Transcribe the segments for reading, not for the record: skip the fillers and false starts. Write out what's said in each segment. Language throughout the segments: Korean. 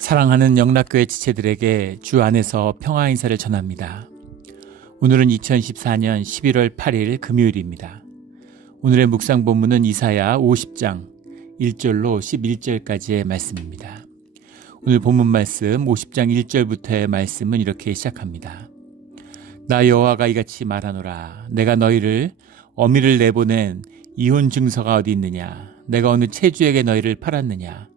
사랑하는 영락교회 지체들에게 주 안에서 평화 인사를 전합니다. 오늘은 2014년 11월 8일 금요일입니다. 오늘의 묵상 본문은 이사야 50장 1절로 11절까지의 말씀입니다. 오늘 본문 말씀 50장 1절부터의 말씀은 이렇게 시작합니다. 나 여호와가 이같이 말하노라. 내가 너희를 어미를 내보낸 이혼 증서가 어디 있느냐. 내가 어느 체주에게 너희를 팔았느냐.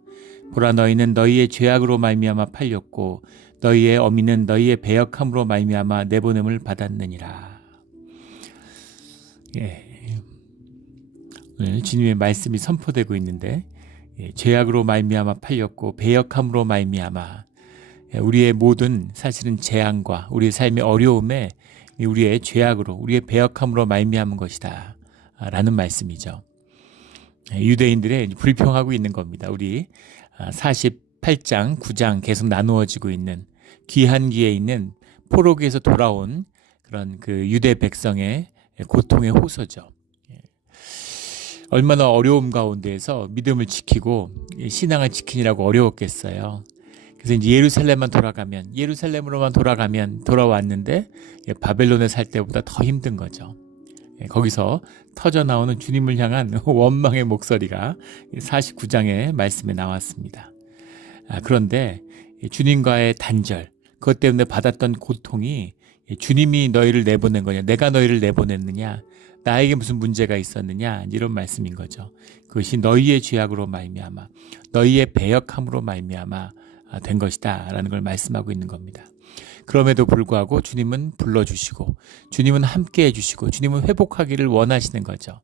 보라, 너희는 너희의 죄악으로 말미암아 팔렸고 너희의 어미는 너희의 배역함으로 말미암아 내보냄을 받았느니라. 오늘 주님의 말씀이 선포되고 있는데, 죄악으로 말미암아 팔렸고 배역함으로 말미암아, 우리의 모든 사실은 재앙과 우리의 삶의 어려움에 우리의 죄악으로 우리의 배역함으로 말미암은 것이다 라는 말씀이죠. 유대인들의 불평하고 있는 겁니다. 우리 48장 9장 계속 나누어지고 있는 귀한기에 있는 포로기에서 돌아온 그런 그 유대 백성의 고통의 호소죠. 얼마나 어려움 가운데에서 믿음을 지키고 신앙을 지키느라고 어려웠겠어요. 그래서 이제 예루살렘으로만 돌아가면 돌아왔는데 바벨론에 살 때보다 더 힘든 거죠. 거기서 터져 나오는 주님을 향한 원망의 목소리가 49장의 말씀에 나왔습니다. 그런데 주님과의 단절, 그것 때문에 받았던 고통이 주님이 너희를 내보낸 거냐, 내가 너희를 내보냈느냐, 나에게 무슨 문제가 있었느냐, 이런 말씀인 거죠. 그것이 너희의 죄악으로 말미암아, 너희의 배역함으로 말미암아 된 것이다 라는 걸 말씀하고 있는 겁니다. 그럼에도 불구하고 주님은 불러주시고 주님은 함께 해주시고 주님은 회복하기를 원하시는 거죠.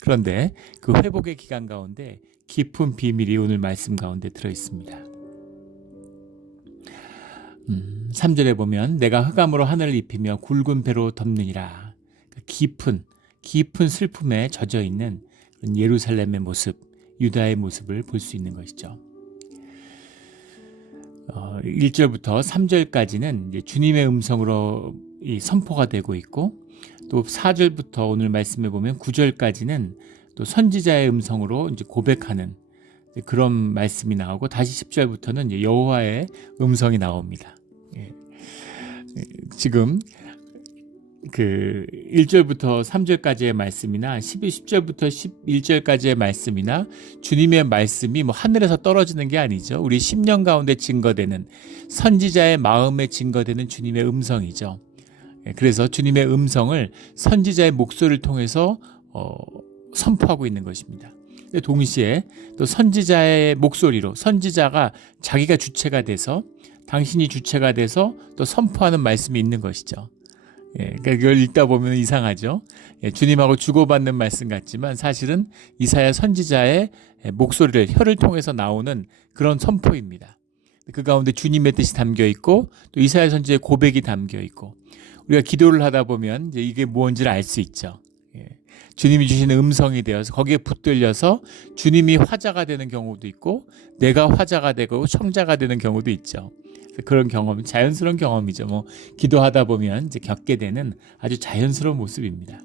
그런데 그 회복의 기간 가운데 깊은 비밀이 오늘 말씀 가운데 들어있습니다. 3절에 보면 내가 흑암으로 하늘을 입히며 굵은 배로 덮느니라. 깊은 슬픔에 젖어있는 예루살렘의 모습, 유다의 모습을 볼 수 있는 것이죠. 1절부터 3절까지는 이제 주님의 음성으로 선포가 되고 있고, 또 4절부터 오늘 말씀해 보면 9절까지는 또 선지자의 음성으로 이제 고백하는 그런 말씀이 나오고, 다시 10절부터는 이제 여호와의 음성이 나옵니다. 지금 그 1절부터 3절까지의 말씀이나 10절부터 11절까지의 말씀이나 주님의 말씀이 뭐 하늘에서 떨어지는 게 아니죠. 우리 10년 가운데 증거되는 선지자의 마음에 증거되는 주님의 음성이죠. 그래서 주님의 음성을 선지자의 목소리를 통해서 선포하고 있는 것입니다. 동시에 또 선지자의 목소리로 선지자가 자기가 주체가 돼서, 당신이 주체가 돼서 또 선포하는 말씀이 있는 것이죠. 그러니까 이걸 읽다 보면 이상하죠. 주님하고 주고받는 말씀 같지만 사실은 이사야 선지자의 목소리를, 혀를 통해서 나오는 그런 선포입니다. 그 가운데 주님의 뜻이 담겨 있고 또 이사야 선지자의 고백이 담겨 있고, 우리가 기도를 하다 보면 이제 이게 뭔지를 알 수 있죠. 주님이 주시는 음성이 되어서 거기에 붙들려서 주님이 화자가 되는 경우도 있고 내가 화자가 되고 청자가 되는 경우도 있죠. 그런 경험, 자연스러운 경험이죠. 뭐 기도하다 보면 이제 겪게 되는 아주 자연스러운 모습입니다.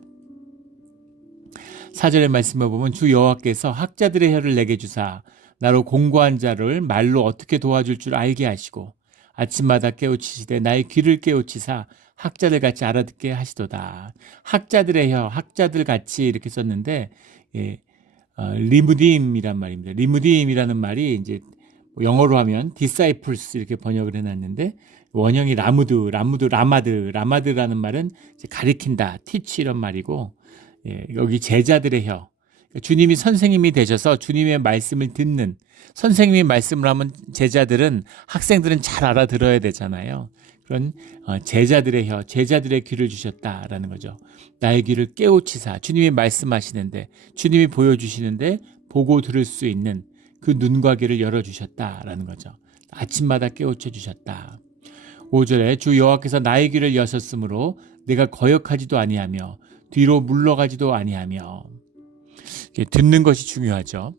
4절의 말씀을 보면 주 여호와께서 학자들의 혀를 내게 주사 나로 공고한 자를 말로 어떻게 도와줄 줄 알게 하시고 아침마다 깨우치시되 나의 귀를 깨우치사 학자들 같이 알아듣게 하시도다. 학자들의 혀, 학자들 같이 이렇게 썼는데, 리무딤이란 말입니다. 리무딤이라는 말이 이제 영어로 하면 disciples 이렇게 번역을 해놨는데, 원형이 라마드라는 말은 이제 가리킨다, teach 이런 말이고, 여기 제자들의 혀. 주님이 선생님이 되셔서 주님의 말씀을 듣는, 선생님이 말씀을 하면 제자들은, 학생들은 잘 알아들어야 되잖아요. 그런 제자들의 혀, 제자들의 귀를 주셨다라는 거죠. 나의 귀를 깨우치사, 주님이 말씀하시는데, 주님이 보여주시는데 보고 들을 수 있는 그 눈과 귀를 열어주셨다라는 거죠. 아침마다 깨우쳐 주셨다. 5절에 주 여호와께서 나의 귀를 여셨으므로 내가 거역하지도 아니하며 뒤로 물러가지도 아니하며. 듣는 것이 중요하죠.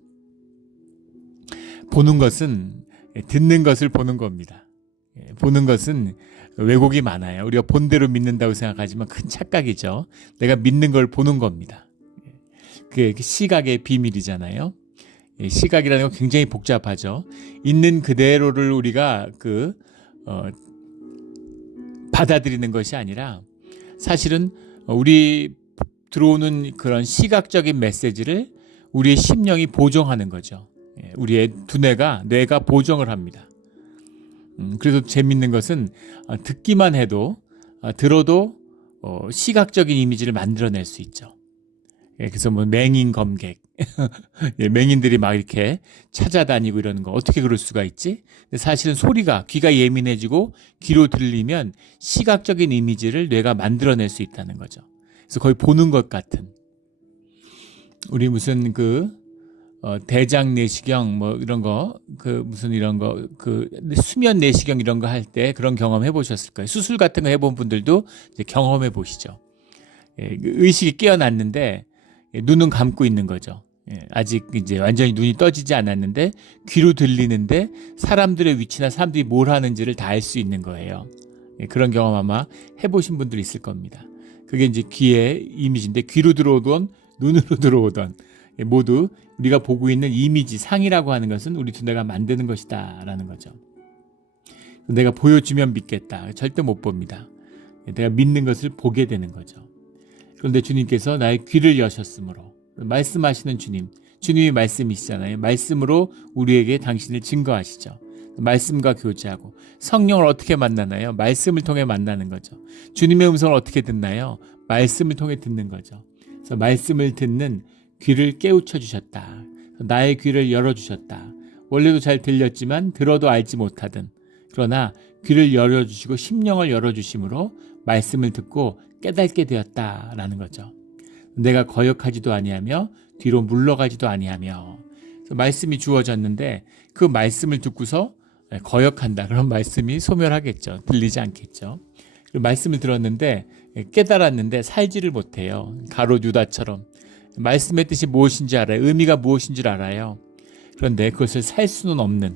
보는 것은 듣는 것을 보는 겁니다. 보는 것은 왜곡이 많아요. 우리가 본대로 믿는다고 생각하지만 큰 착각이죠. 내가 믿는 걸 보는 겁니다. 그게 시각의 비밀이잖아요. 시각이라는 건 굉장히 복잡하죠. 있는 그대로를 우리가 받아들이는 것이 아니라 사실은 우리 들어오는 그런 시각적인 메시지를 우리의 심령이 보정하는 거죠. 우리의 뇌가 보정을 합니다. 그래서 재밌는 것은 듣기만 해도 들어도 시각적인 이미지를 만들어낼 수 있죠. 그래서 뭐 맹인 검객, 맹인들이 막 이렇게 찾아다니고 이러는 거 어떻게 그럴 수가 있지? 근데 사실은 귀가 예민해지고 귀로 들리면 시각적인 이미지를 뇌가 만들어낼 수 있다는 거죠. 그래서 거의 보는 것 같은. 우리 무슨 대장 내시경 뭐 이런 거 무슨 이런 거 수면 내시경 이런 거 할 때 그런 경험 해보셨을 거예요. 수술 같은 거 해본 분들도 이제 경험해 보시죠. 의식이 깨어났는데 눈은 감고 있는 거죠. 아직 이제 완전히 눈이 떠지지 않았는데 귀로 들리는데 사람들의 위치나 사람들이 뭘 하는지를 다 알 수 있는 거예요. 그런 경험 아마 해보신 분들 있을 겁니다. 그게 이제 귀의 이미지인데 귀로 들어오던 눈으로 들어오던 모두 우리가 보고 있는 이미지 상이라고 하는 것은 우리 두뇌가 만드는 것이다 라는 거죠. 내가 보여주면 믿겠다. 절대 못 봅니다. 내가 믿는 것을 보게 되는 거죠. 그런데 주님께서 나의 귀를 여셨으므로 말씀하시는 주님이 말씀이시잖아요. 말씀으로 우리에게 당신을 증거하시죠. 말씀과 교제하고 성령을 어떻게 만나나요? 말씀을 통해 만나는 거죠. 주님의 음성을 어떻게 듣나요? 말씀을 통해 듣는 거죠. 그래서 말씀을 듣는 귀를 깨우쳐 주셨다. 나의 귀를 열어주셨다. 원래도 잘 들렸지만 들어도 알지 못하던 그러나 귀를 열어주시고 심령을 열어주심으로 말씀을 듣고 깨닫게 되었다라는 거죠. 내가 거역하지도 아니하며 뒤로 물러가지도 아니하며 그래서 말씀이 주어졌는데 그 말씀을 듣고서 거역한다. 그런 말씀이 소멸하겠죠. 들리지 않겠죠. 그리고 말씀을 들었는데 깨달았는데 살지를 못해요. 가롯 유다처럼. 말씀의 뜻이 무엇인지 알아요. 의미가 무엇인지 알아요. 그런데 그것을 살 수는 없는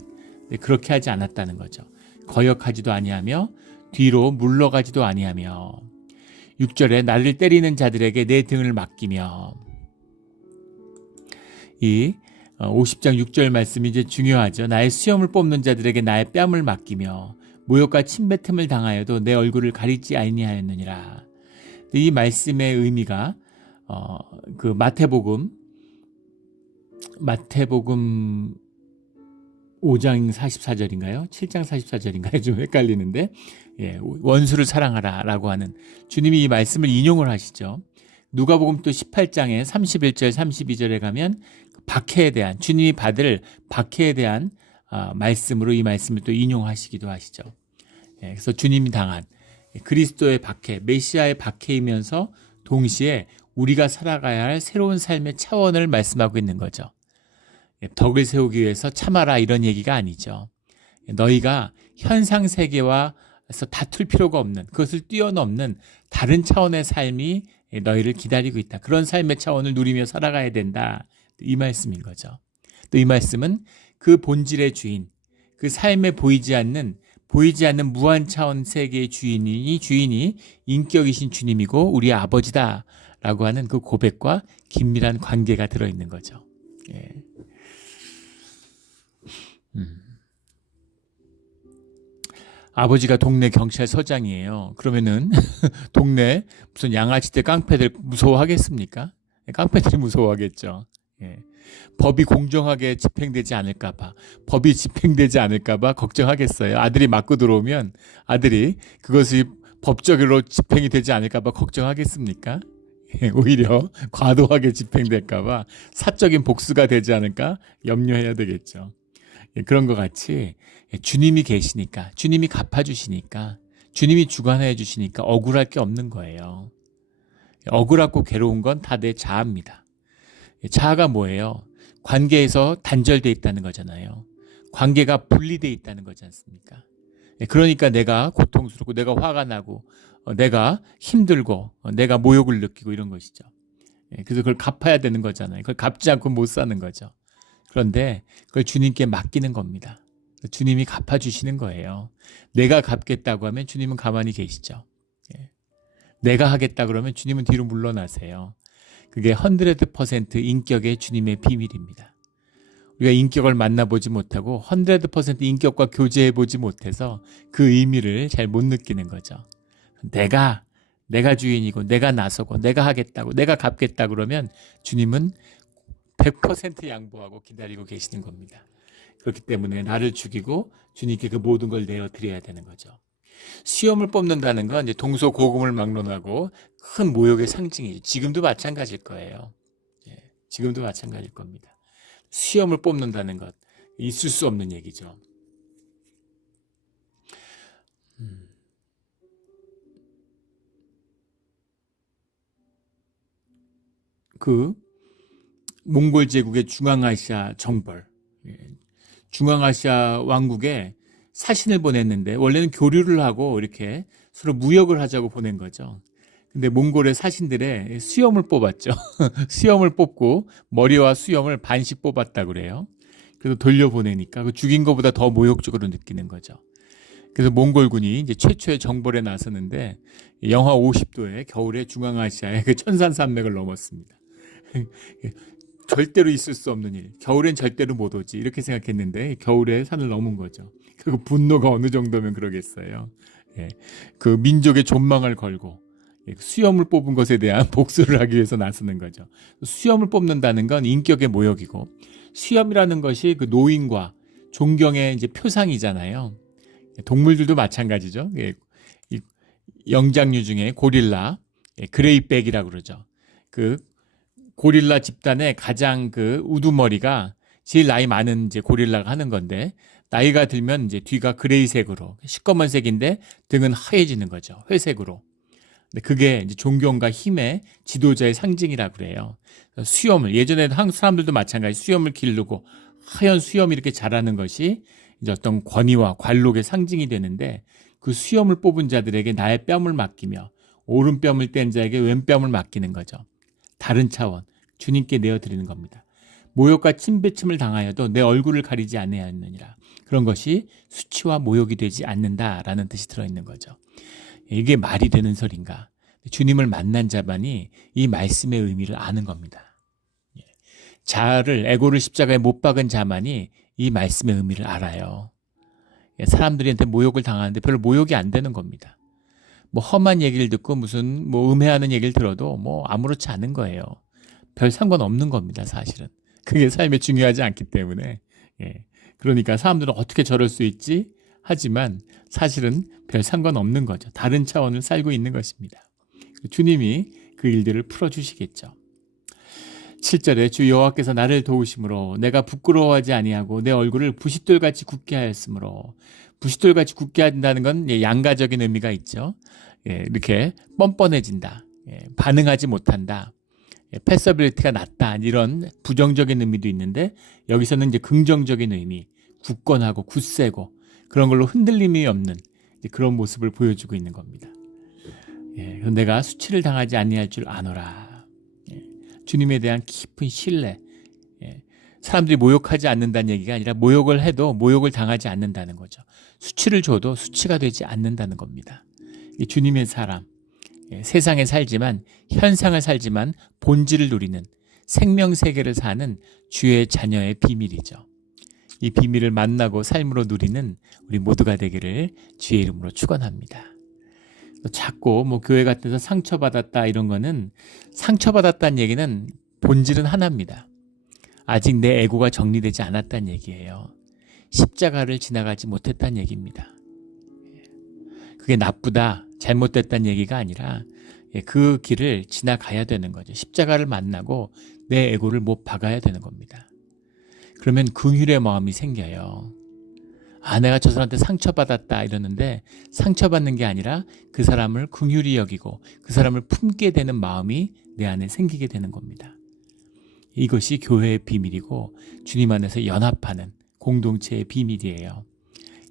그렇게 하지 않았다는 거죠. 거역하지도 아니하며 뒤로 물러가지도 아니하며 6절에 나를 때리는 자들에게 내 등을 맡기며 이 50장 6절 말씀이 이제 중요하죠. 나의 수염을 뽑는 자들에게 나의 뺨을 맡기며 모욕과 침뱉음을 당하여도 내 얼굴을 가리지 아니하였느니라. 이 말씀의 의미가 마태복음 5장 44절인가요? 7장 44절인가요? 좀 헷갈리는데 원수를 사랑하라 라고 하는 주님이 이 말씀을 인용을 하시죠. 누가복음 또 18장에 31절 32절에 가면 박해에 대한 주님이 받을 박해에 대한 말씀으로 이 말씀을 또 인용하시기도 하시죠. 그래서 주님이 당한 그리스도의 박해, 메시아의 박해이면서 동시에 우리가 살아가야 할 새로운 삶의 차원을 말씀하고 있는 거죠. 덕을 세우기 위해서 참아라 이런 얘기가 아니죠. 너희가 현상 세계와서 다툴 필요가 없는 그것을 뛰어넘는 다른 차원의 삶이 너희를 기다리고 있다. 그런 삶의 차원을 누리며 살아가야 된다. 이 말씀인 거죠. 또 이 말씀은 그 본질의 주인, 그 삶에 보이지 않는 무한 차원 세계의 주인이 인격이신 주님이고 우리의 아버지다라고 하는 그 고백과 긴밀한 관계가 들어있는 거죠. 아버지가 동네 경찰서장이에요. 그러면은 동네 무슨 양아치들 깡패들 무서워하겠습니까? 깡패들이 무서워하겠죠. 법이 공정하게 집행되지 않을까봐 걱정하겠어요. 아들이 맞고 들어오면 아들이 그것이 법적으로 집행이 되지 않을까봐 걱정하겠습니까? 오히려 과도하게 집행될까봐 사적인 복수가 되지 않을까 염려해야 되겠죠. 그런 것 같이 주님이 계시니까, 주님이 갚아주시니까, 주님이 주관해 주시니까 억울할 게 없는 거예요. 억울하고 괴로운 건 다 내 자아입니다. 자아가 뭐예요? 관계에서 단절돼 있다는 거잖아요. 관계가 분리돼 있다는 거지 않습니까? 그러니까 내가 고통스럽고 내가 화가 나고 내가 힘들고 내가 모욕을 느끼고 이런 것이죠. 그래서 그걸 갚아야 되는 거잖아요. 그걸 갚지 않고 못 사는 거죠. 그런데 그걸 주님께 맡기는 겁니다. 주님이 갚아주시는 거예요. 내가 갚겠다고 하면 주님은 가만히 계시죠. 내가 하겠다 그러면 주님은 뒤로 물러나세요. 그게 100% 인격의 주님의 비밀입니다. 우리가 인격을 만나보지 못하고 100% 인격과 교제해보지 못해서 그 의미를 잘 못 느끼는 거죠. 내가 주인이고 내가 나서고 내가 하겠다고 내가 갚겠다 그러면 주님은 100% 양보하고 기다리고 계시는 겁니다. 그렇기 때문에 나를 죽이고 주님께 그 모든 걸 내어드려야 되는 거죠. 수염을 뽑는다는 건 이제 동서고금을 막론하고 큰 모욕의 상징이죠. 지금도 마찬가지일 거예요. 지금도 마찬가지일 겁니다. 수염을 뽑는다는 것 있을 수 없는 얘기죠. 그 몽골 제국의 중앙아시아 정벌, 중앙아시아 왕국에 사신을 보냈는데 원래는 교류를 하고 이렇게 서로 무역을 하자고 보낸 거죠. 근데 몽골의 사신들의 수염을 뽑았죠. 수염을 뽑고 머리와 수염을 반씩 뽑았다 그래요. 그래서 돌려보내니까 그 죽인 것보다 더 모욕적으로 느끼는 거죠. 그래서 몽골군이 이제 최초의 정벌에 나서는데 영하 50도에 겨울에 중앙아시아의 그 천산산맥을 넘었습니다. 절대로 있을 수 없는 일. 겨울엔 절대로 못 오지. 이렇게 생각했는데 겨울에 산을 넘은 거죠. 그 분노가 어느 정도면 그러겠어요. 그 민족의 존망을 걸고 수염을 뽑은 것에 대한 복수를 하기 위해서 나서는 거죠. 수염을 뽑는다는 건 인격의 모욕이고 수염이라는 것이 그 노인과 존경의 이제 표상이잖아요. 동물들도 마찬가지죠. 영장류 중에 고릴라, 그레이백이라고 그러죠. 그 고릴라 집단의 가장 그 우두머리가 제일 나이 많은 이제 고릴라가 하는 건데 나이가 들면 이제 뒤가 그레이색으로 시꺼먼색인데 등은 하얘지는 거죠. 회색으로. 근데 그게 이제 존경과 힘의 지도자의 상징이라고 그래요. 수염을 예전에도 한국 사람들도 마찬가지 수염을 기르고 하얀 수염이 이렇게 자라는 것이 이제 어떤 권위와 관록의 상징이 되는데 그 수염을 뽑은 자들에게 나의 뺨을 맡기며 오른뺨을 뗀 자에게 왼뺨을 맡기는 거죠. 다른 차원 주님께 내어드리는 겁니다. 모욕과 침뱉음을 당하여도 내 얼굴을 가리지 아니하였느니라. 그런 것이 수치와 모욕이 되지 않는다라는 뜻이 들어있는 거죠. 이게 말이 되는 소린가? 주님을 만난 자만이 이 말씀의 의미를 아는 겁니다. 자아를 에고를 십자가에 못 박은 자만이 이 말씀의 의미를 알아요. 사람들한테 모욕을 당하는데 별로 모욕이 안 되는 겁니다. 뭐 험한 얘기를 듣고 무슨 뭐 음해하는 얘기를 들어도 뭐 아무렇지 않은 거예요. 별 상관없는 겁니다, 사실은. 그게 삶에 중요하지 않기 때문에. 그러니까 사람들은 어떻게 저럴 수 있지? 하지만 사실은 별 상관없는 거죠. 다른 차원을 살고 있는 것입니다. 주님이 그 일들을 풀어주시겠죠. 7절에 주 여호와께서 나를 도우심으로 내가 부끄러워하지 아니하고 내 얼굴을 부싯돌같이 굳게 하였으므로 부싯돌같이 굳게 한다는 건 양가적인 의미가 있죠. 이렇게 뻔뻔해진다. 반응하지 못한다. 패서빌리티가 낮다. 이런 부정적인 의미도 있는데 여기서는 이제 긍정적인 의미, 굳건하고 굳세고 그런 걸로 흔들림이 없는 그런 모습을 보여주고 있는 겁니다. 내가 수치를 당하지 아니할 줄 아노라. 주님에 대한 깊은 신뢰. 사람들이 모욕하지 않는다는 얘기가 아니라 모욕을 해도 모욕을 당하지 않는다는 거죠. 수치를 줘도 수치가 되지 않는다는 겁니다. 주님의 사람, 세상에 살지만 현상을 살지만 본질을 누리는 생명세계를 사는 주의 자녀의 비밀이죠. 이 비밀을 만나고 삶으로 누리는 우리 모두가 되기를 주의 이름으로 축원합니다. 자꾸 뭐 교회 같은 데서 상처받았다 이런 거는 상처받았다는 얘기는 본질은 하나입니다. 아직 내 에고가 정리되지 않았다는 얘기예요. 십자가를 지나가지 못했다는 얘기입니다. 그게 나쁘다, 잘못됐다는 얘기가 아니라 그 길을 지나가야 되는 거죠. 십자가를 만나고 내 에고를 못 박아야 되는 겁니다. 그러면 긍휼의 마음이 생겨요. 내가 저 사람한테 상처받았다 이러는데 상처받는 게 아니라 그 사람을 긍휼히 여기고 그 사람을 품게 되는 마음이 내 안에 생기게 되는 겁니다. 이것이 교회의 비밀이고 주님 안에서 연합하는 공동체의 비밀이에요.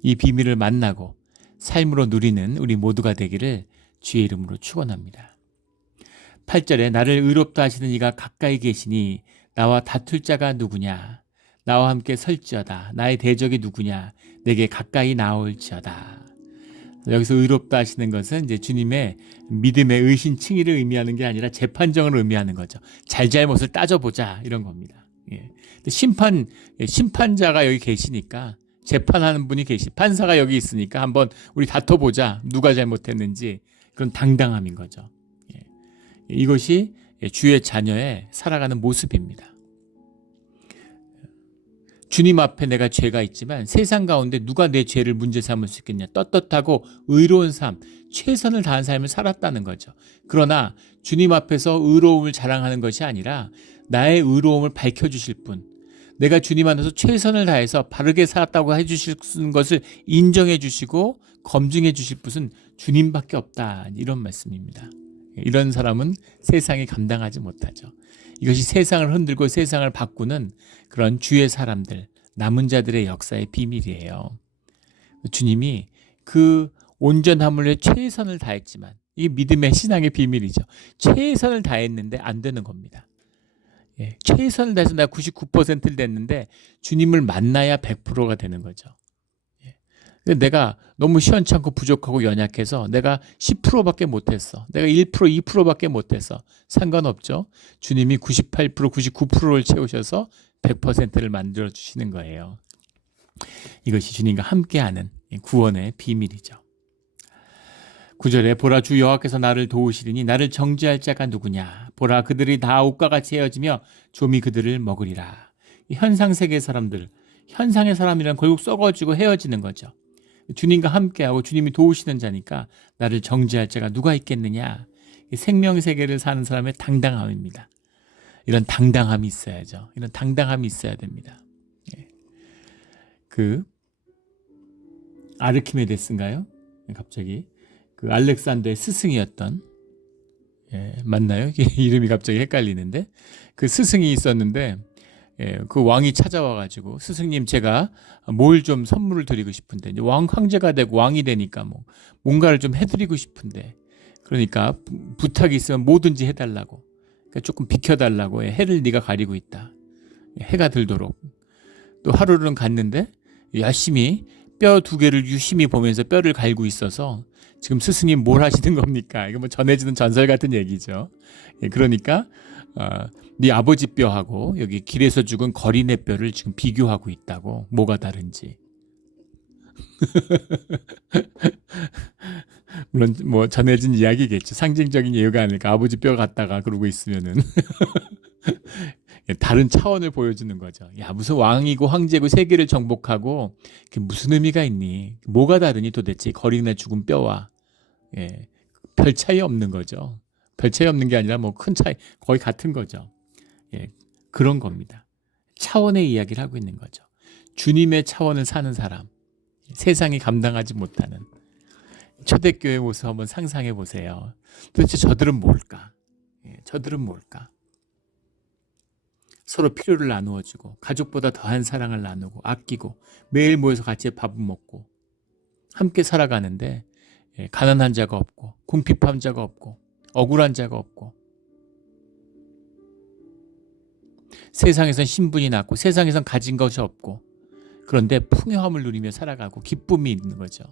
이 비밀을 만나고 삶으로 누리는 우리 모두가 되기를 주의 이름으로 축원합니다. 8절에 나를 의롭다 하시는 이가 가까이 계시니 나와 다툴 자가 누구냐? 나와 함께 설지어다. 나의 대적이 누구냐? 내게 가까이 나올지어다. 여기서 의롭다 하시는 것은 이제 주님의 믿음의 의신 칭의를 의미하는 게 아니라 재판정을 의미하는 거죠. 잘잘못을 따져보자 이런 겁니다. 예. 심판자가 여기 계시니까 재판하는 분이 판사가 여기 있으니까 한번 우리 다퉈보자. 누가 잘못했는지. 그런 당당함인 거죠. 예. 이것이 주의 자녀의 살아가는 모습입니다. 주님 앞에 내가 죄가 있지만 세상 가운데 누가 내 죄를 문제 삼을 수 있겠냐. 떳떳하고 의로운 삶, 최선을 다한 삶을 살았다는 거죠. 그러나 주님 앞에서 의로움을 자랑하는 것이 아니라 나의 의로움을 밝혀주실 분, 내가 주님 안에서 최선을 다해서 바르게 살았다고 해주실 것을 인정해 주시고 검증해 주실 분은 주님밖에 없다. 이런 말씀입니다. 이런 사람은 세상이 감당하지 못하죠. 이것이 세상을 흔들고 세상을 바꾸는 그런 주의 사람들, 남은 자들의 역사의 비밀이에요. 주님이 그 온전함을 위해 최선을 다했지만, 이게 믿음의 신앙의 비밀이죠. 최선을 다했는데 안 되는 겁니다. 예, 최선을 다해서 내가 99%를 냈는데 주님을 만나야 100%가 되는 거죠. 예. 내가 너무 시원찮고 부족하고 연약해서 내가 10%밖에 못했어. 내가 1%, 2%밖에 못해서 상관없죠. 주님이 98%, 99%를 채우셔서 100%를 만들어주시는 거예요. 이것이 주님과 함께하는 구원의 비밀이죠. 9절에 보라 주 여호와께서 나를 도우시리니 나를 정죄할 자가 누구냐. 보라 그들이 다 옷과 같이 헤어지며 좀이 그들을 먹으리라. 현상 세계 사람들, 현상의 사람이란 결국 썩어지고 헤어지는 거죠. 주님과 함께하고 주님이 도우시는 자니까 나를 정죄할 자가 누가 있겠느냐. 생명 세계를 사는 사람의 당당함입니다. 이런 당당함이 있어야죠. 이런 당당함이 있어야 됩니다. 그 아르키메데스인가요? 갑자기 그 알렉산더의 스승이었던, 맞나요? 이름이 갑자기 헷갈리는데 그 스승이 있었는데, 그 왕이 찾아와가지고 스승님 제가 뭘 좀 선물을 드리고 싶은데, 이제 왕 황제가 되고 왕이 되니까 뭐 뭔가를 좀 해드리고 싶은데, 그러니까 부탁이 있으면 뭐든지 해달라고, 그러니까 조금 비켜달라고 해. 해를 네가 가리고 있다. 해가 들도록. 또 하루는 갔는데 열심히 뼈 2개를 유심히 보면서 뼈를 갈고 있어서 지금 스승님 뭘 하시는 겁니까? 이거 뭐 전해지는 전설 같은 얘기죠. 그러니까 네 아버지 뼈하고 여기 길에서 죽은 거린의 뼈를 지금 비교하고 있다고. 뭐가 다른지. 물론 뭐 전해진 이야기겠죠. 상징적인 이유가 아닐까. 아버지 뼈 갖다가 그러고 있으면은 다른 차원을 보여주는 거죠. 야, 무슨 왕이고 황제고 세계를 정복하고 그게 무슨 의미가 있니? 뭐가 다르니 도대체 거린의 죽은 뼈와. 별 차이 없는 거죠. 별 차이 없는 게 아니라 뭐 큰 차이, 거의 같은 거죠. 그런 겁니다. 차원의 이야기를 하고 있는 거죠. 주님의 차원을 사는 사람, 세상이 감당하지 못하는 초대교회 모습 한번 상상해 보세요. 도대체 저들은 뭘까? 저들은 뭘까? 서로 필요를 나누어주고 가족보다 더한 사랑을 나누고 아끼고 매일 모여서 같이 밥을 먹고 함께 살아가는데, 가난한 자가 없고 궁핍한 자가 없고 억울한 자가 없고, 세상에선 신분이 낮고 세상에선 가진 것이 없고, 그런데 풍요함을 누리며 살아가고 기쁨이 있는 거죠.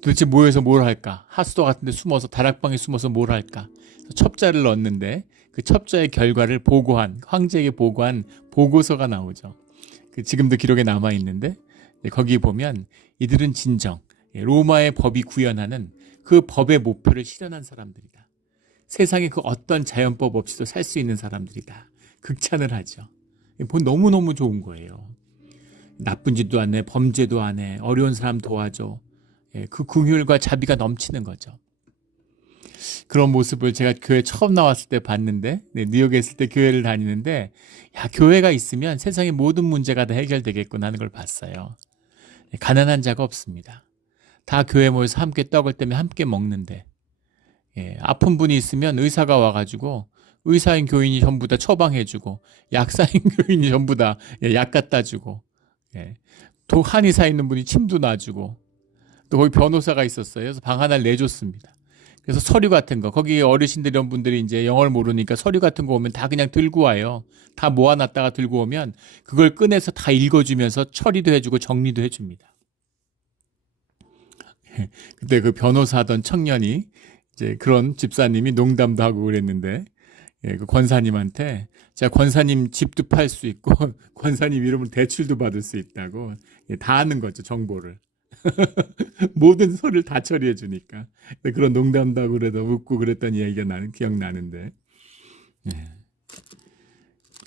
도대체 모여서 뭘 할까? 하수도 같은 데 숨어서, 다락방에 숨어서 뭘 할까? 첩자를 넣었는데 그 첩자의 결과를 보고한, 황제에게 보고한 보고서가 나오죠. 지금도 기록에 남아있는데, 거기 보면 이들은 진정 로마의 법이 구현하는 그 법의 목표를 실현한 사람들이다. 세상에 그 어떤 자연법 없이도 살 수 있는 사람들이다. 극찬을 하죠. 너무너무 좋은 거예요. 나쁜 짓도 안 해, 범죄도 안 해, 어려운 사람 도와줘. 그 긍휼과 자비가 넘치는 거죠. 그런 모습을 제가 교회 처음 나왔을 때 봤는데, 뉴욕에 있을 때 교회를 다니는데, 야, 교회가 있으면 세상의 모든 문제가 다 해결되겠구나 하는 걸 봤어요. 가난한 자가 없습니다. 다 교회 모여서 함께 떡을 떼며 함께 먹는데, 아픈 분이 있으면 의사가 와가지고 의사인 교인이 전부 다 처방해주고, 약사인 교인이 전부 다 약 갖다 주고, 또 한의사 있는 분이 침도 놔주고, 또 거기 변호사가 있었어요. 그래서 방 하나를 내줬습니다. 그래서 서류 같은 거, 거기 어르신들 이런 분들이 이제 영어를 모르니까 서류 같은 거 오면 다 그냥 들고 와요. 다 모아놨다가 들고 오면 그걸 꺼내서 다 읽어주면서 처리도 해주고 정리도 해줍니다. 그때 그 변호사 하던 청년이 이제 그런 집사님이 농담도 하고 그랬는데, 그 권사님한테 제가 권사님 집도 팔 수 있고 권사님 이름으로 대출도 받을 수 있다고 다 아는 거죠, 정보를. 모든 소리를 다 처리해 주니까. 그런 농담도 하고 그래도 웃고 그랬던 이야기가 나는 기억나는데,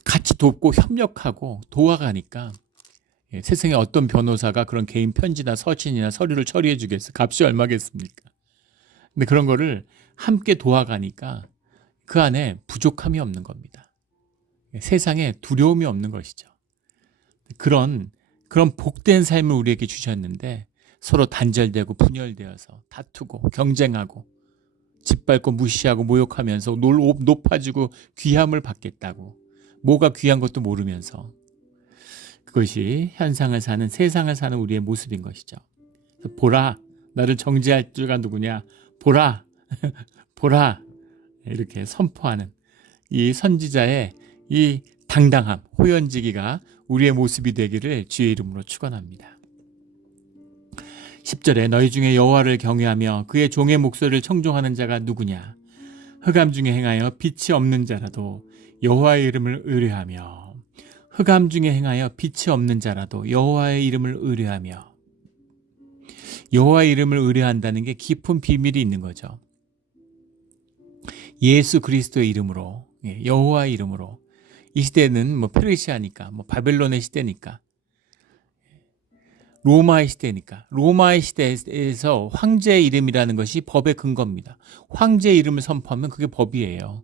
같이 돕고 협력하고 도와가니까 세상에 어떤 변호사가 그런 개인 편지나 서신이나 서류를 처리해 주겠어? 값이 얼마겠습니까? 근데 그런 거를 함께 도와가니까 그 안에 부족함이 없는 겁니다. 세상에 두려움이 없는 것이죠. 그런 복된 삶을 우리에게 주셨는데 서로 단절되고 분열되어서 다투고 경쟁하고 짓밟고 무시하고 모욕하면서 높아지고 귀함을 받겠다고, 뭐가 귀한 것도 모르면서, 그것이 현상을 사는, 세상을 사는 우리의 모습인 것이죠. 보라, 나를 정죄할 자가 누구냐, 보라 보라, 이렇게 선포하는 이 선지자의 이 당당함, 호연지기가 우리의 모습이 되기를 주의 이름으로 축원합니다. 10절에 너희 중에 여호와를 경외하며 그의 종의 목소리를 청종하는 자가 누구냐, 흑암 중에 행하여 빛이 없는 자라도 여호와의 이름을 의뢰하며, 흑암 중에 행하여 빛이 없는 자라도 여호와의 이름을 의뢰하며. 여호와의 이름을 의뢰한다는 게 깊은 비밀이 있는 거죠. 예수 그리스도의 이름으로, 여호와의 이름으로. 이 시대는 페르시아니까, 바벨론의 시대니까, 로마의 시대니까, 로마의 시대에서 황제의 이름이라는 것이 법의 근거입니다. 황제의 이름을 선포하면 그게 법이에요.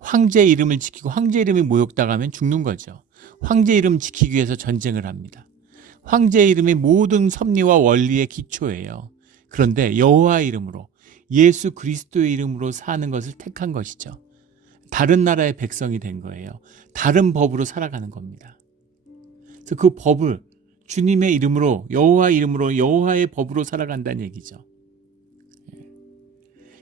황제의 이름을 지키고 황제 이름이 모욕당하면 죽는 거죠. 황제 이름 지키기 위해서 전쟁을 합니다. 황제의 이름이 모든 섭리와 원리의 기초예요. 그런데 여호와의 이름으로, 예수 그리스도의 이름으로 사는 것을 택한 것이죠. 다른 나라의 백성이 된 거예요. 다른 법으로 살아가는 겁니다. 그래서 그 법을 주님의 이름으로, 여호와의 이름으로, 여호와의 법으로 살아간다는 얘기죠.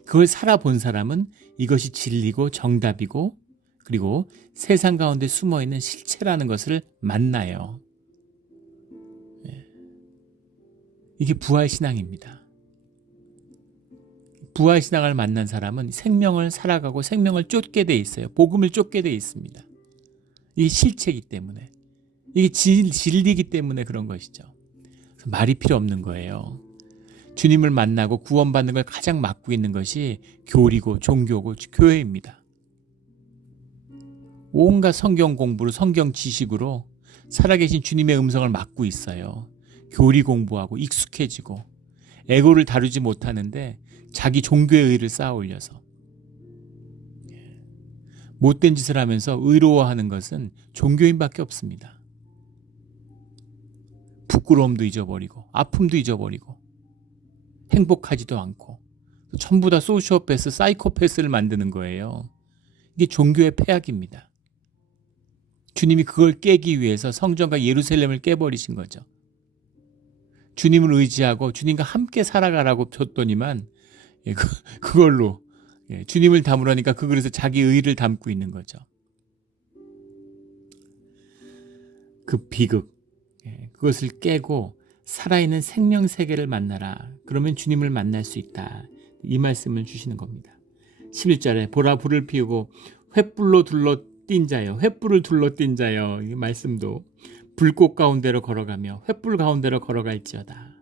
그걸 살아본 사람은 이것이 진리고 정답이고, 그리고 세상 가운데 숨어있는 실체라는 것을 만나요. 이게 부활신앙입니다. 부활신앙을 만난 사람은 생명을 살아가고 생명을 쫓게 돼 있어요. 복음을 쫓게 돼 있습니다. 이게 실체이기 때문에, 이게 진리이기 때문에 그런 것이죠. 그래서 말이 필요 없는 거예요. 주님을 만나고 구원받는 걸 가장 맡고 있는 것이 교리고 종교고 교회입니다. 온갖 성경 공부로, 성경 지식으로 살아계신 주님의 음성을 맡고 있어요. 교리 공부하고 익숙해지고, 에고를 다루지 못하는데 자기 종교의 의를 쌓아 올려서 못된 짓을 하면서 의로워하는 것은 종교인밖에 없습니다. 부끄러움도 잊어버리고 아픔도 잊어버리고 행복하지도 않고 전부 다 소시오패스, 사이코패스를 만드는 거예요. 이게 종교의 폐악입니다. 주님이 그걸 깨기 위해서 성전과 예루살렘을 깨버리신 거죠. 주님을 의지하고 주님과 함께 살아가라고 줬더니만 그걸로 주님을 담으라니까 그 그릇에 자기 의를 담고 있는 거죠. 그 비극, 그것을 깨고 살아있는 생명세계를 만나라. 그러면 주님을 만날 수 있다. 이 말씀을 주시는 겁니다. 11절에 보라, 불을 피우고 횃불로 둘러 띈 자여, 횃불을 둘러 띈 자여. 이 말씀도 불꽃 가운데로 걸어가며 횃불 가운데로 걸어갈지어다.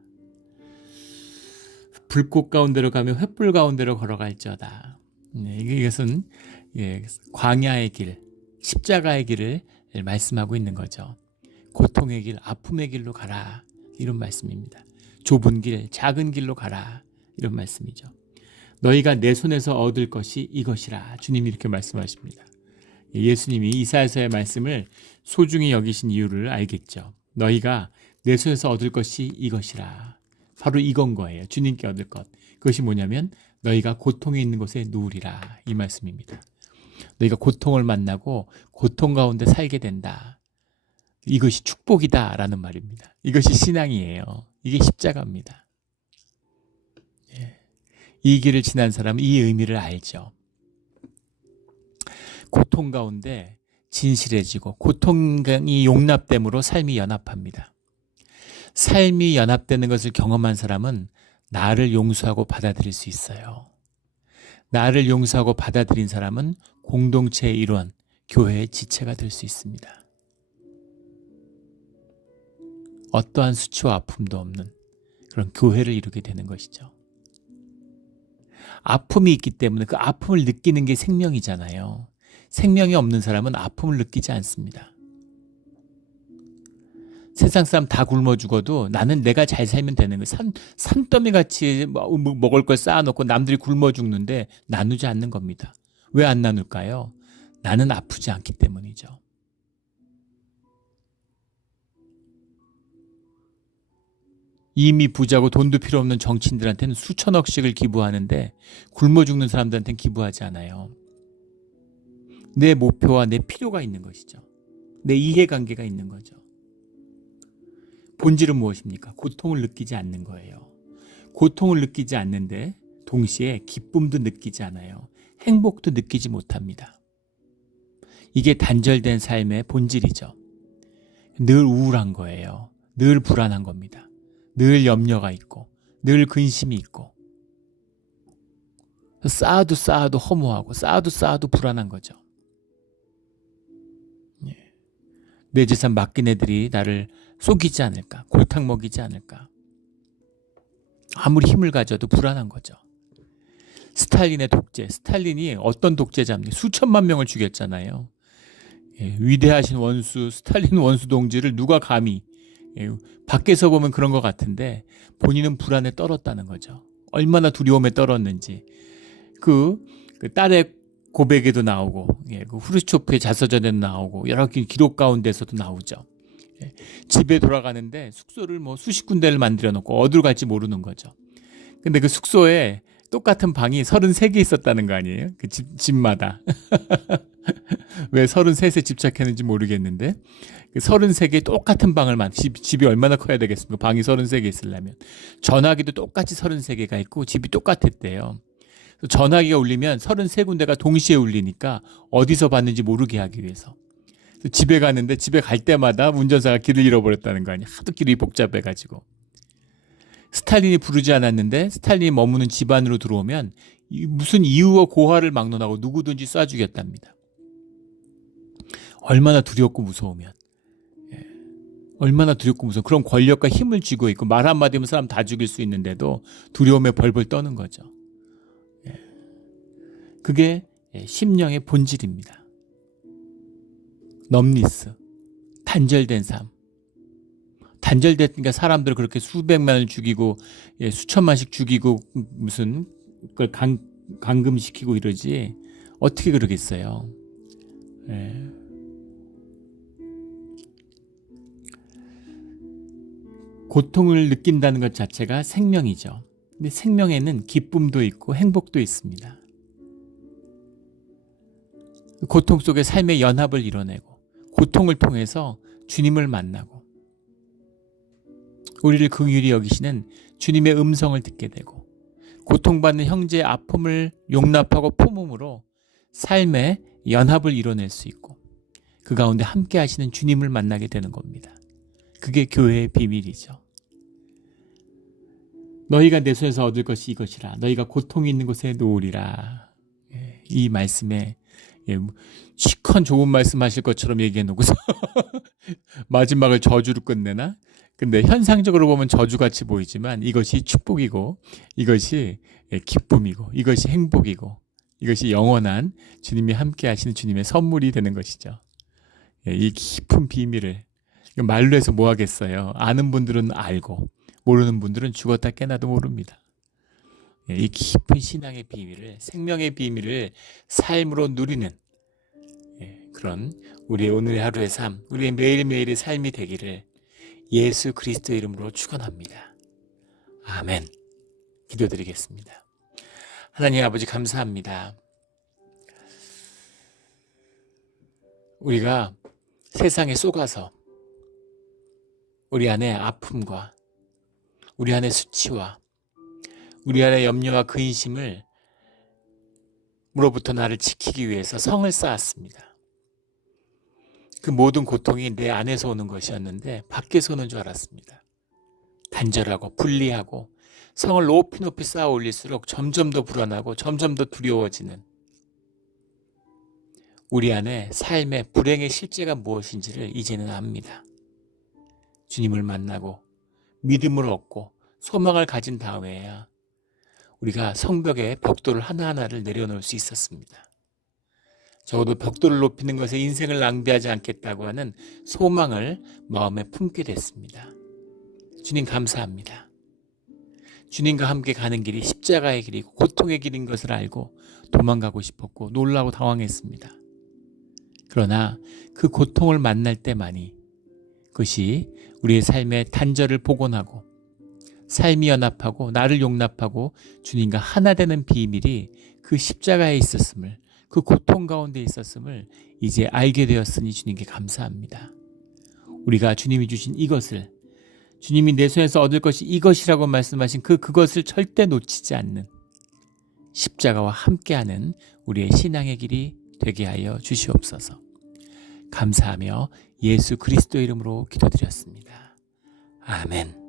불꽃 가운데로 가며 횃불 가운데로 걸어갈지어다. 이것은 광야의 길, 십자가의 길을 말씀하고 있는 거죠. 고통의 길, 아픔의 길로 가라, 이런 말씀입니다. 좁은 길, 작은 길로 가라, 이런 말씀이죠. 너희가 내 손에서 얻을 것이 이것이라, 주님이 이렇게 말씀하십니다. 예수님이 이사야서의 말씀을 소중히 여기신 이유를 알겠죠. 너희가 내 손에서 얻을 것이 이것이라, 바로 이건 거예요. 주님께 얻을 것. 그것이 뭐냐면 너희가 고통에 있는 곳에 누우리라, 이 말씀입니다. 너희가 고통을 만나고 고통 가운데 살게 된다. 이것이 축복이다 라는 말입니다. 이것이 신앙이에요. 이게 십자가입니다. 이 길을 지난 사람은 이 의미를 알죠. 고통 가운데 진실해지고 고통이 용납됨으로 삶이 연합합니다. 삶이 연합되는 것을 경험한 사람은 나를 용서하고 받아들일 수 있어요. 나를 용서하고 받아들인 사람은 공동체의 일원, 교회의 지체가 될 수 있습니다. 어떠한 수치와 아픔도 없는 그런 교회를 이루게 되는 것이죠. 아픔이 있기 때문에 그 아픔을 느끼는 게 생명이잖아요. 생명이 없는 사람은 아픔을 느끼지 않습니다. 세상 사람 다 굶어 죽어도 나는 내가 잘 살면 되는 거예요. 산더미 같이 먹을 걸 쌓아놓고 남들이 굶어 죽는데 나누지 않는 겁니다. 왜 안 나눌까요? 나는 아프지 않기 때문이죠. 이미 부자고 돈도 필요 없는 정치인들한테는 수천억씩을 기부하는데 굶어 죽는 사람들한테는 기부하지 않아요. 내 목표와 내 필요가 있는 것이죠. 내 이해관계가 있는 거죠. 본질은 무엇입니까? 고통을 느끼지 않는 거예요. 고통을 느끼지 않는데 동시에 기쁨도 느끼지 않아요. 행복도 느끼지 못합니다. 이게 단절된 삶의 본질이죠. 늘 우울한 거예요. 늘 불안한 겁니다. 늘 염려가 있고 늘 근심이 있고 쌓아도 허무하고 쌓아도 불안한 거죠. 내 재산 맡긴 애들이 나를 속이지 않을까, 골탕 먹이지 않을까. 아무리 힘을 가져도 불안한 거죠. 스탈린의 독재, 스탈린이 어떤 독재자입니까? 수천만 명을 죽였잖아요. 위대하신 원수, 스탈린 원수 동지를 누가 감히, 밖에서 보면 그런 것 같은데 본인은 불안에 떨었다는 거죠. 얼마나 두려움에 떨었는지. 그 딸의 고백에도 나오고, 그 후르초프의 자서전에도 나오고, 여러 기록 가운데서도 나오죠. 집에 돌아가는데 숙소를 수십 군데를 만들어 놓고 어디로 갈지 모르는 거죠. 근데 그 숙소에 똑같은 방이 33개 있었다는 거 아니에요? 그 집마다. 왜 33에 집착했는지 모르겠는데, 그 33개 똑같은 방을 집이 얼마나 커야 되겠습니까? 방이 33개 있으려면. 전화기도 똑같이 33개가 있고 집이 똑같았대요. 전화기가 울리면 33군데가 동시에 울리니까 어디서 받는지 모르게 하기 위해서. 집에 가는데 집에 갈 때마다 운전사가 길을 잃어버렸다는 거 아니에요. 하도 길이 복잡해가지고. 스탈린이 부르지 않았는데 스탈린이 머무는 집 안으로 들어오면 무슨 이유와 고하를 막론하고 누구든지 쏴 죽였답니다. 얼마나 두렵고 무서우면. 얼마나 두렵고 무서워. 그런 권력과 힘을 쥐고 있고 말 한마디면 사람 다 죽일 수 있는데도 두려움에 벌벌 떠는 거죠. 그게 심령의 본질입니다. 넘리스, 단절된 삶. 단절됐으니까 사람들을 그렇게 수백만을 죽이고 수천만씩 죽이고 무슨 그걸 감금시키고 이러지 어떻게 그러겠어요. 고통을 느낀다는 것 자체가 생명이죠. 근데 생명에는 기쁨도 있고 행복도 있습니다. 고통 속에 삶의 연합을 이뤄내고 고통을 통해서 주님을 만나고 우리를 긍휼히 여기시는 주님의 음성을 듣게 되고 고통받는 형제의 아픔을 용납하고 품음으로 삶의 연합을 이뤄낼 수 있고 그 가운데 함께 하시는 주님을 만나게 되는 겁니다. 그게 교회의 비밀이죠. 너희가 내 손에서 얻을 것이 이것이라. 너희가 고통이 있는 곳에 놓으리라. 이 말씀에 시큰 좋은 말씀 하실 것처럼 얘기해 놓고서 마지막을 저주로 끝내나? 근데 현상적으로 보면 저주같이 보이지만 이것이 축복이고 이것이 기쁨이고 이것이 행복이고 이것이 영원한 주님이 함께 하시는 주님의 선물이 되는 것이죠. 이 깊은 비밀을 말로 해서 뭐 하겠어요. 아는 분들은 알고 모르는 분들은 죽었다 깨나도 모릅니다. 이 깊은 신앙의 비밀을, 생명의 비밀을 삶으로 누리는 그런 우리의 오늘의 하루의 삶, 우리의 매일매일의 삶이 되기를 예수 그리스도의 이름으로 축원합니다. 아멘. 기도드리겠습니다. 하나님 아버지 감사합니다. 우리가 세상에 속아서 우리 안에 아픔과 우리 안에 수치와 우리 안에 염려와 근심을 으로부터 나를 지키기 위해서 성을 쌓았습니다. 그 모든 고통이 내 안에서 오는 것이었는데 밖에서 오는 줄 알았습니다. 단절하고 분리하고 성을 높이 쌓아 올릴수록 점점 더 불안하고 점점 더 두려워지는 우리 안에 삶의 불행의 실제가 무엇인지를 이제는 압니다. 주님을 만나고 믿음을 얻고 소망을 가진 다음에야 우리가 성벽에 벽돌을 하나하나를 내려놓을 수 있었습니다. 적어도 벽돌을 높이는 것에 인생을 낭비하지 않겠다고 하는 소망을 마음에 품게 됐습니다. 주님 감사합니다. 주님과 함께 가는 길이 십자가의 길이고 고통의 길인 것을 알고 도망가고 싶었고 놀라고 당황했습니다. 그러나 그 고통을 만날 때만이 그것이 우리의 삶의 단절을 복원하고 삶이 연합하고 나를 용납하고 주님과 하나 되는 비밀이 그 십자가에 있었음을, 그 고통 가운데 있었음을 이제 알게 되었으니 주님께 감사합니다. 우리가 주님이 주신 이것을, 주님이 내 손에서 얻을 것이 이것이라고 말씀하신 그것을 절대 놓치지 않는 십자가와 함께하는 우리의 신앙의 길이 되게 하여 주시옵소서. 감사하며 예수 그리스도 이름으로 기도드렸습니다. 아멘.